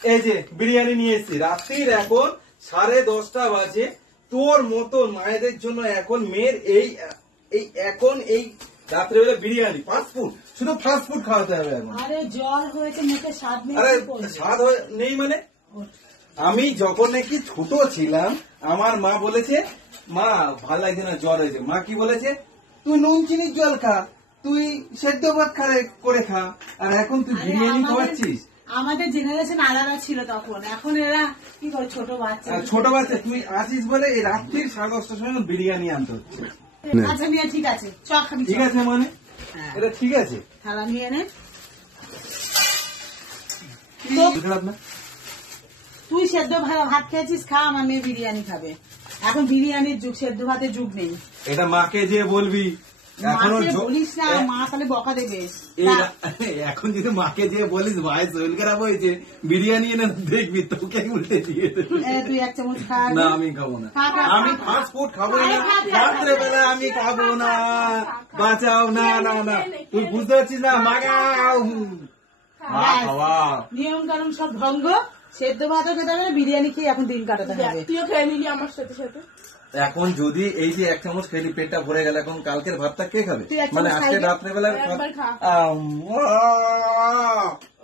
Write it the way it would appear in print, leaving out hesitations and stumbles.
এই যে বিরিয়ানি নিয়ে এসছি, রাত্রির এখন 10:30 বাজে। তোর মতো মায়েদের জন্য এখন মেয়ের এই রাত্রেবেলা বিরিয়ানি ফাস্টফুড, শুধু ফাস্টফুড খাওয়াতে হবে এখন। আরে জ্বর হয়েছে, মুখে স্বাদ নেই। আরে স্বাদ নেই মানে? আমি যখন নাকি ছোট ছিলাম আমার মা বলেছে, মা ভালো লাগছে না, জ্বর হয়েছে। মা কি বলেছে, তুই নুন চিনির জল খা, তুই সেদ্ধ ভাত করে খা। আর এখন তুই বিরিয়ানি খাওয়াচ্ছিস। আমাদের জেনারেশন আলাদা ছিল তখন, এখন এরা কি করে ছোট বাচ্চা। ছোট বাচ্চা তুই আছিস বলে এই রাত্রির 10:30টার সময় বিরিয়ানি আনতে হচ্ছে। আচ্ছা নিয়ে ঠিক আছে, চ খাবি। ঠিক আছে মানে এটা ঠিক আছে, থালা নিয়ে নে। খারাপ না? তুই সেদ্ধ ভাত খেয়েছিস, খা। আমার মেয়ে বিরিয়ানি খাবে। এখন বিরিয়ানির যুগ, সেদ্ধ ভাতের যুগ নেই। এটা মাকে যে বলবি, বলিস না, মা তাহলে বকা দেবে। এখন যদি মাকে যে বলিস ভাই শরীর খারাপ হয়েছে, বিরিয়ানি এনে দেখবি তোকে উল্টে দিয়ে তুই 1 চামচ খা। না আমি খাবো না, আমি ফাস্ট ফুড খাবো না, রাত্রেবেলা আমি খাবো না। বাঁচাও, না না না, তুই বুঝতে পারছিস না। মাগাও নিয়ম কানুন সব ভঙ্গ। সেদ্ধ ভাতও খেতে হবে, বিরিয়ানি খেয়ে এখন দিন কাটাতে হবে। তুইও খেয়ে নিলি আমার সাথে সাথে। এখন যদি এই যে 1 চামচ খেলি পেটটা ভরে গেল, এখন কালকের ভাতটা কে খাবে? মানে আজকে রাত্রেবেলার একবার খা।